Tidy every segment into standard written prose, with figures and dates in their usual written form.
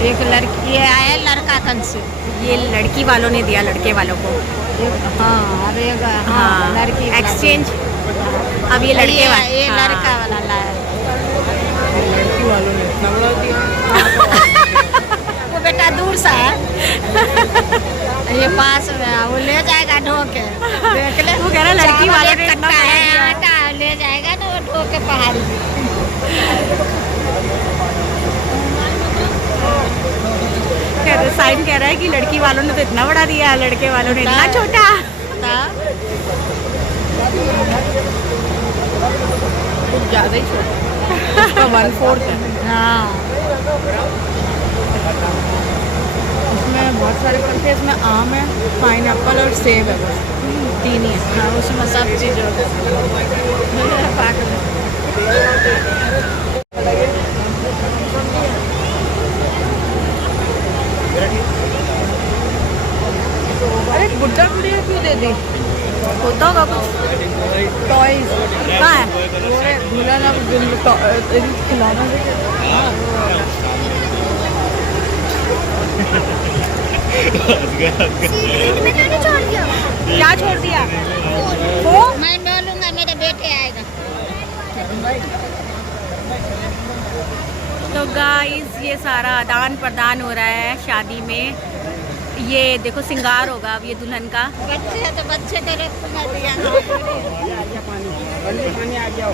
एक लड़की ये आया लड़का कन से। ये लड़की वालों ने दिया लड़के वालों को। हाँ अब एक हाँ लड़की एक्सचेंज। अब ये लड़के वाला, ये लड़का वाला लाया। लड़की वालों ने इतना बड़ा दिया। वो बेटा दूर सा है। ये पास में है, वो ले जाएगा ढो के। देख ले वो कह रहा लड़की चावल वालों एक ने इतना कट्टा बड़ा है दिया। आटा ले जाएगा ना वो ढो के पहाड़ी। साइन कह रहा है कि लड़की वालों ने तो इतना बड़ा दिया, लड़के वालों ने इतना छोटा। कुछ ज़्यादा ही छोटा। उसका 1/4 है। हाँ उसमें बहुत सारे फल थे। इसमें आम है, पाइनएप्पल और सेब है, बस 3 ही है। हाँ उसमें सब चीज़ अरे गुड्डा गुड़िया क्यों दे दी? होता होगा कुछ। टॉयज कहाँ है? वो है दुल्हन। अब खिलौना क्या छोड़ दिया? मैं डालूंगा, मेरे बेटे आएगा। तो गाइस ये सारा आदान प्रदान हो रहा है शादी में। ये देखो सिंगार होगा अब ये दुल्हन का। बच्चे हैं तो बच्चे को रेप में दिया। पानी आ गया।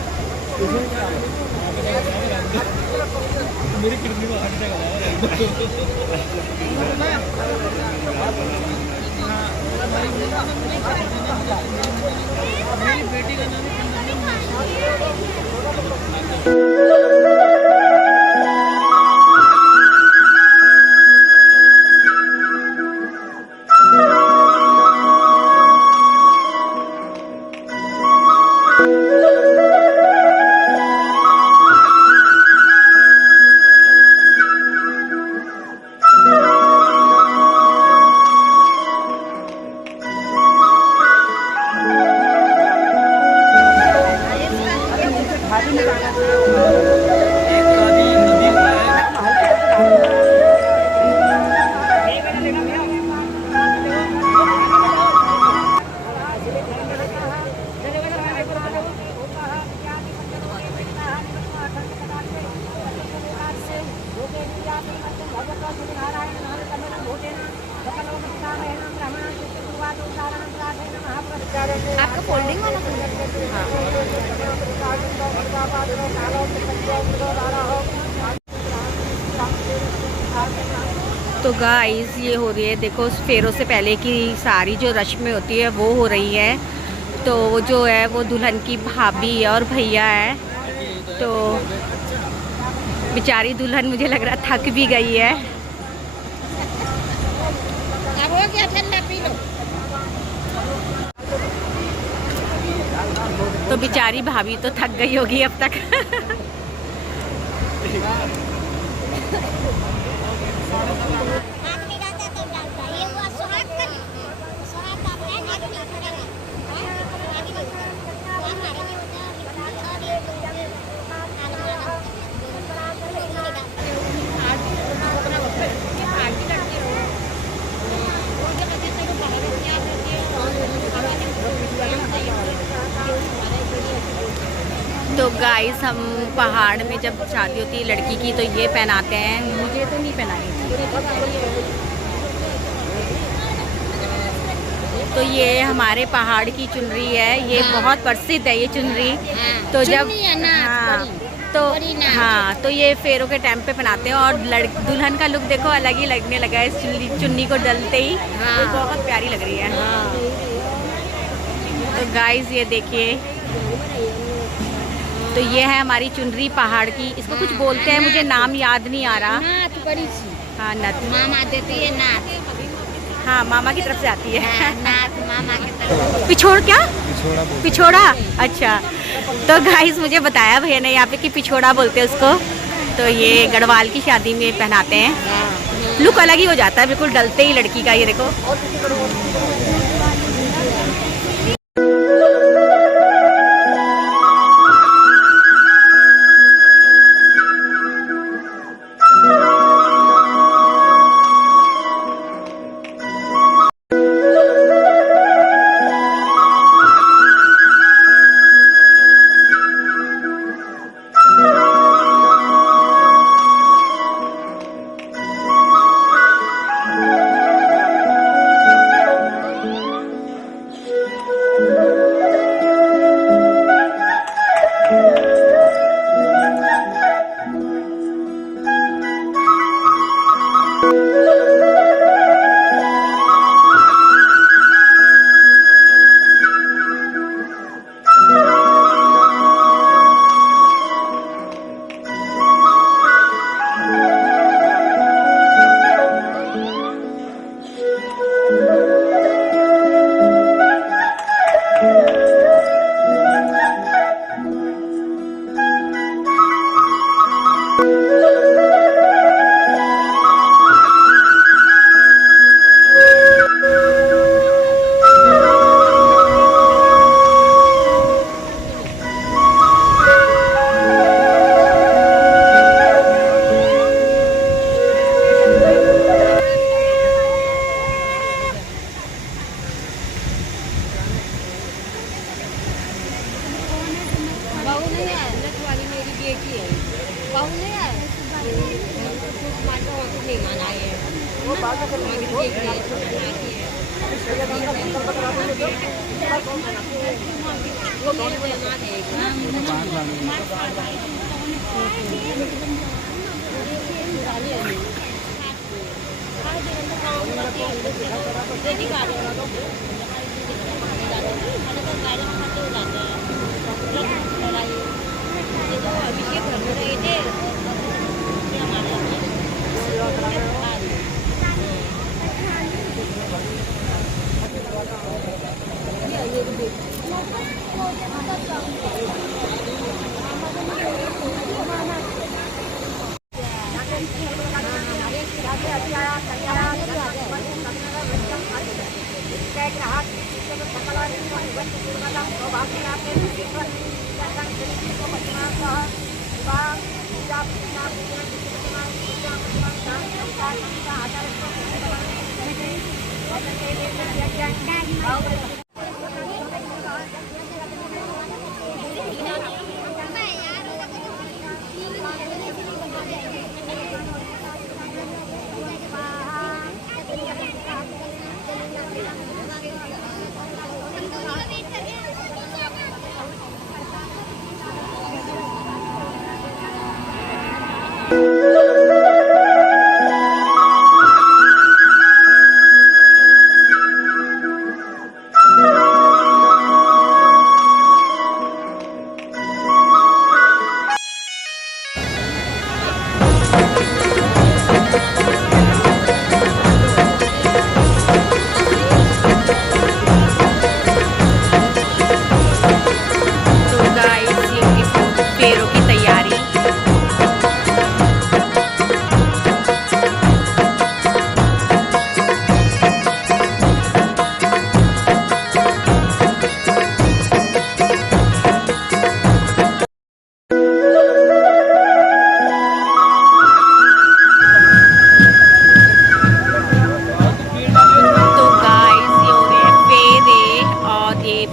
आपका फोल्डिंग वाला तो गाइस ये हो रही है, देखो फेरों से पहले की सारी जो रस्में होती है वो हो रही है। तो वो जो है वो दुल्हन की भाभी और भैया है। तो बेचारी दुल्हन मुझे लग रहा थक भी गई है। अब हो गया, ठंडा पी लो। तो बेचारी भाभी तो थक गई होगी अब तक। तो गाइस हम पहाड़ में जब शादी होती है लड़की की तो ये पहनाते हैं, मुझे तो नहीं पहनाई। तो ये हमारे पहाड़ की चुनरी है, ये बहुत प्रसिद्ध है ये चुनरी। तो जब हाँ तो ये फेरों के टाइम पे पहनाते हैं। और दुल्हन का लुक देखो अलग ही लगने लगा है इस चुन्नी को डलते ही। तो बहुत प्यारी लग रही है। तो गाइस ये देखिए, तो ये है हमारी चुनरी पहाड़ की। इसको कुछ बोलते हैं, मुझे नाम याद नहीं आ रहा। नाथ बड़ी सी। हाँ नथ। मामा देती है नाथ। हाँ मामा की तरफ से आती है। हाँ, नाथ मामा की तरफ। पिछोड़ क्या? पिछोड़ा। अच्छा तो गाइस मुझे बताया भैया ने यहाँ पे कि पिछोड़ा बोलते हैं उसको। तो ये गढ़वाल की शादी में पहनाते हैं। लुक अलग ही हो जाता है बिल्कुल डलते ही लड़की का। ये देखो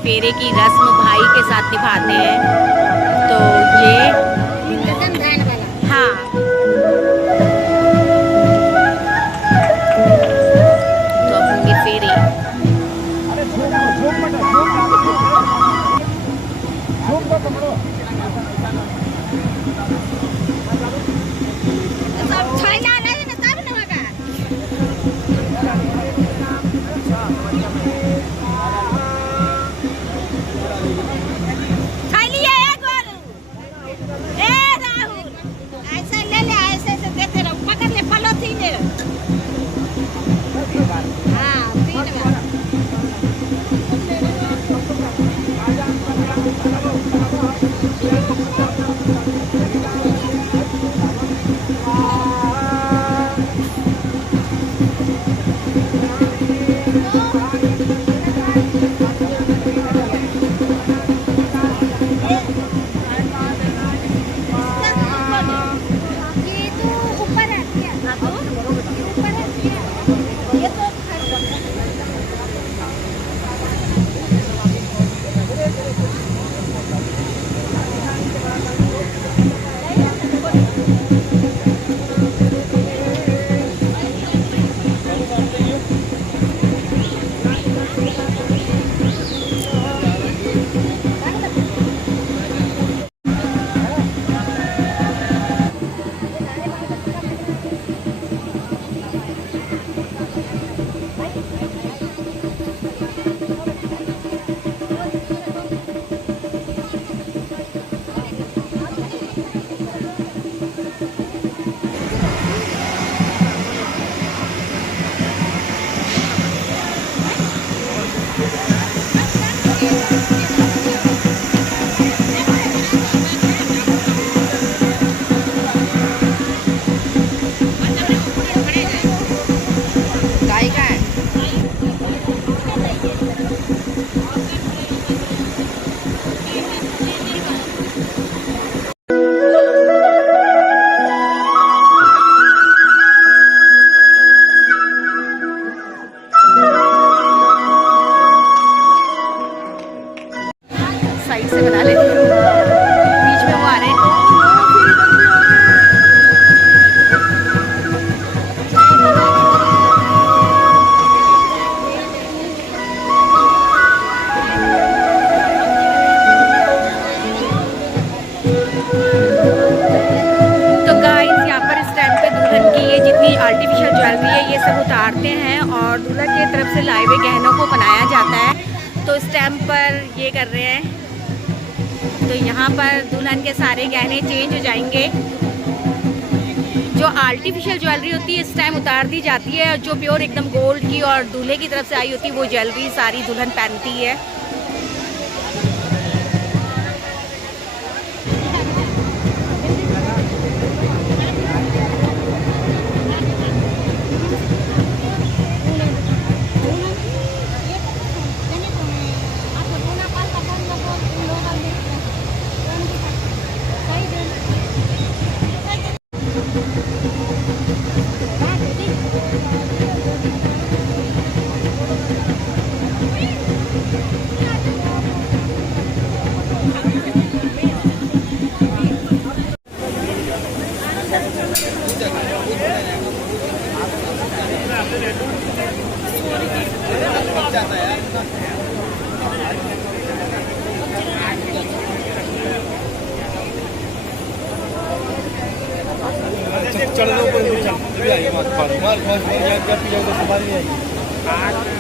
फेरे की रस्म भाई के साथ निभाते हैं। तो ये हाँ, तो अब होंगे फेरे। आर्टिफिशियल ज्वेलरी है ये सब उतारते हैं और दूल्हा की तरफ से लाए हुए गहनों को बनाया जाता है। तो इस टाइम पर ये कर रहे हैं। तो यहाँ पर दुल्हन के सारे गहने चेंज हो जाएंगे। जो आर्टिफिशियल ज्वेलरी होती है इस टाइम उतार दी जाती है और जो प्योर एकदम गोल्ड की और दूल्हे की तरफ से आई होती है वो ज्वेलरी सारी दुल्हन पहनती है। चढ़ लो पर चल आई मार मार जब पी जाओ तो सवारी नहीं आएगी।